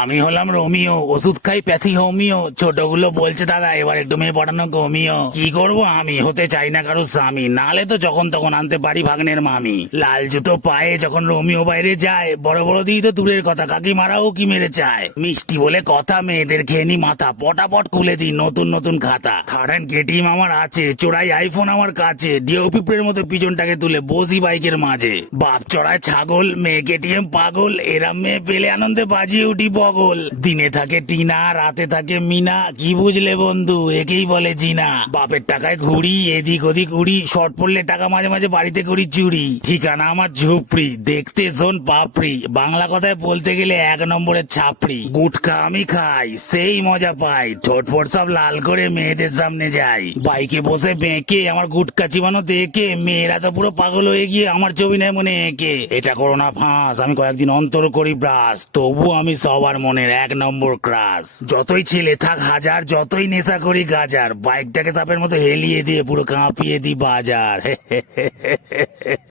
আমি হলাম রোমিও, ওষুধ খাই প্যাথি হোমিও। ছোটগুলো বলছে দাদা এবার একটু মেয়ে পটানো কমিও। কি করবো আমি, হতে চাই না কারো স্বামী, নালে তো যখন তখন আনতে পারি ভাগ্নের মামি। লাল জুতো পায়ে যখন রোমিও বাইরে যায়, বড় বড় দিই তো দূরের কথা, কাকিমারাও কি মেরে চায়। মিষ্টি বলে কথা, মেয়েদের খেয়ে নি মাথা, পটাপট খুলে দিই নতুন নতুন খাতা। থার্ড হ্যান্ড কেটিএম আমার আছে, চোরাই আইফোন আমার কাছে, ডিওপিপের মতো পিছনটাকে তুলে বসি বাইকের মাঝে। বাপ চড়ায় ছাগল, মেয়ে কেটিএম পাগল, এরা মেয়ে পেলে আনন্দে বাজিয়ে উঠি বগল। দিনে থাকে টিনা, রাতে থাকে মিনা, কি বুঝলে বন্ধু, একেই বলে জিনা। বাপের টাকায় ঘুরি, এদিক ওদিক উড়ি, শর্ট পড়লে টাকা মাঝে মাঝে বাড়িতে করি চুরি। ঠিকানা আমার ঝুপড়ি, দেখতে শোন পাপড়ি, বাংলা কথায় বলতে গেলে 1 নম্বরের ছাপড়ি। গুটখা আমি খাই, সেই মজা পাই, ঠোঁট ফোট সব লাল করে মেয়েদের সামনে যাই। বাইকে বসে বেঁকে আমার গুটকা চিবানো দেখে মেয়েরা তো পুরো পাগল হয়ে গিয়ে আমার ছবি নেয় মনে এঁকে। এটা করো না ফাঁস, আমি কয়েকদিন অন্তর করি ব্রাশ, তবু আমি সবার মনের 1 নম্বর ক্রাশ। যতই ছেলে থাক হাজার, যতই নেশা করি গাজার, বাইকটাকে সাপের মতো হেলিয়ে দিয়ে পুরো কাঁপিয়ে দি বাজার।